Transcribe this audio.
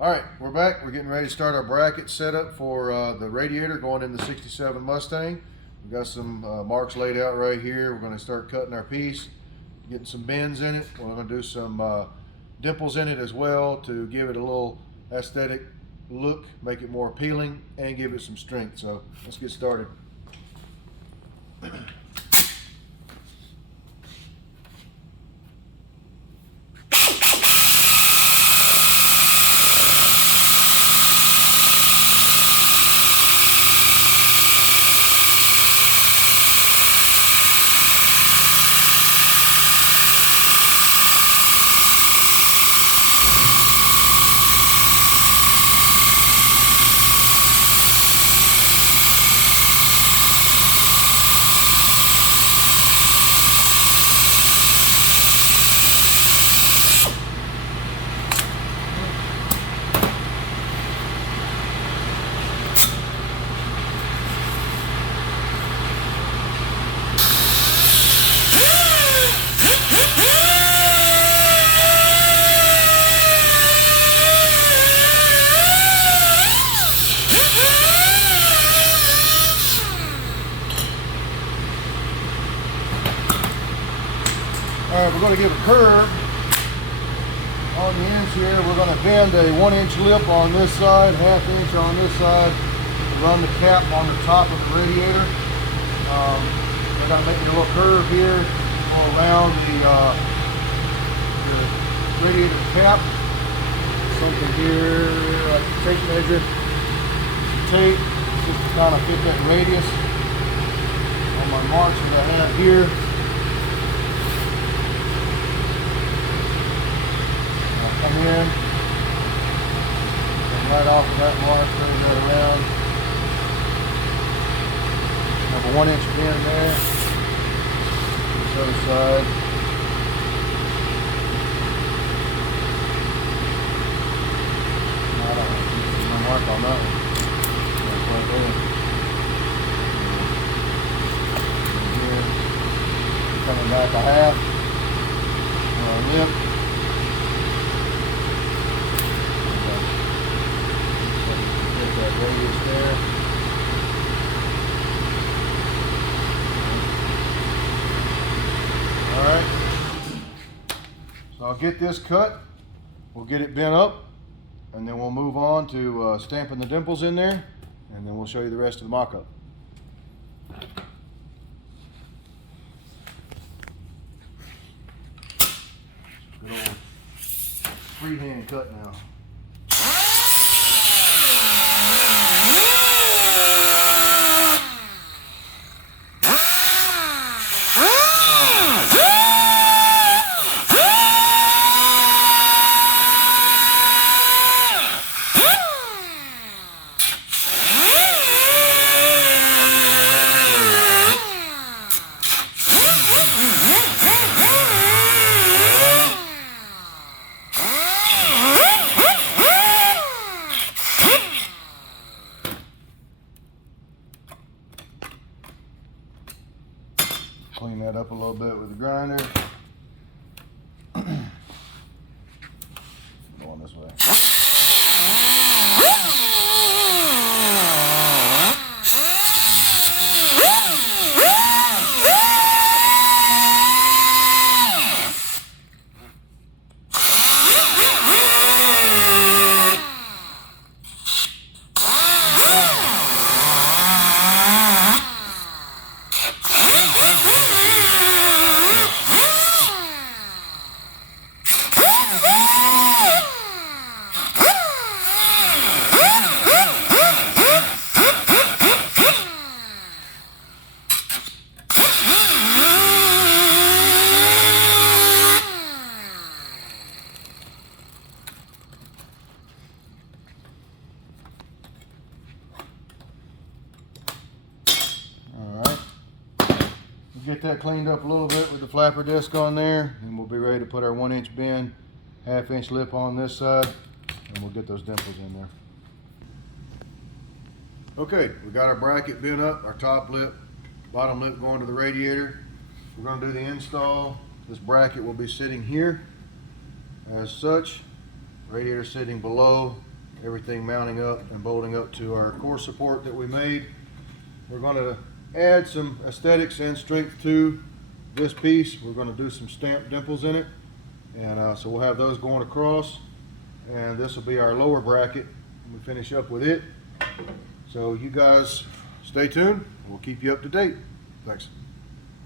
All right, we're back. We're getting ready to start our bracket setup for the radiator going in the 67 Mustang. We've got some marks laid out right here. We're going to start cutting our piece, getting some bends in it. We're going to do some dimples in it as well to give it a little aesthetic look, make it more appealing, and give it some strength. So let's get started. All right, we're going to give a curve on the ends here. We're going to bend a 1-inch lip on this side, 1/2 inch on this side, run the cap on the top of the radiator. We're going to make a little curve here, go around the radiator cap. Something here, like a tape measure. Tape, just to kind of fit that radius on my marks that I have here. Come in, and right off of that mark, turn that around. Have a 1-inch bend there. This other side. I don't see my mark on that one. That's right there. And here, coming back a 1/2 on our lip. That radius there. All right. So I'll get this cut. We'll get it bent up, and then we'll move on to stamping the dimples in there, and then we'll show you the rest of the mock-up. Good old freehand cut now. Clean that up a little bit with the grinder. Going this way. Get that cleaned up a little bit with the flapper disc on there, and we'll be ready to put our 1-inch bend, 1/2 inch lip on this side, and we'll get those dimples in there. Okay, we got our bracket bent up, our top lip, bottom lip going to the radiator. We're going to do the install. This bracket will be sitting here as such, radiator sitting below everything mounting up and bolting up to our core support that we made. We're going to add some aesthetics and strength to this piece. We're going to do some stamped dimples in it, and so we'll have those going across, and this will be our lower bracket when we finish up with it. So you guys stay tuned, we'll keep you up to date. Thanks.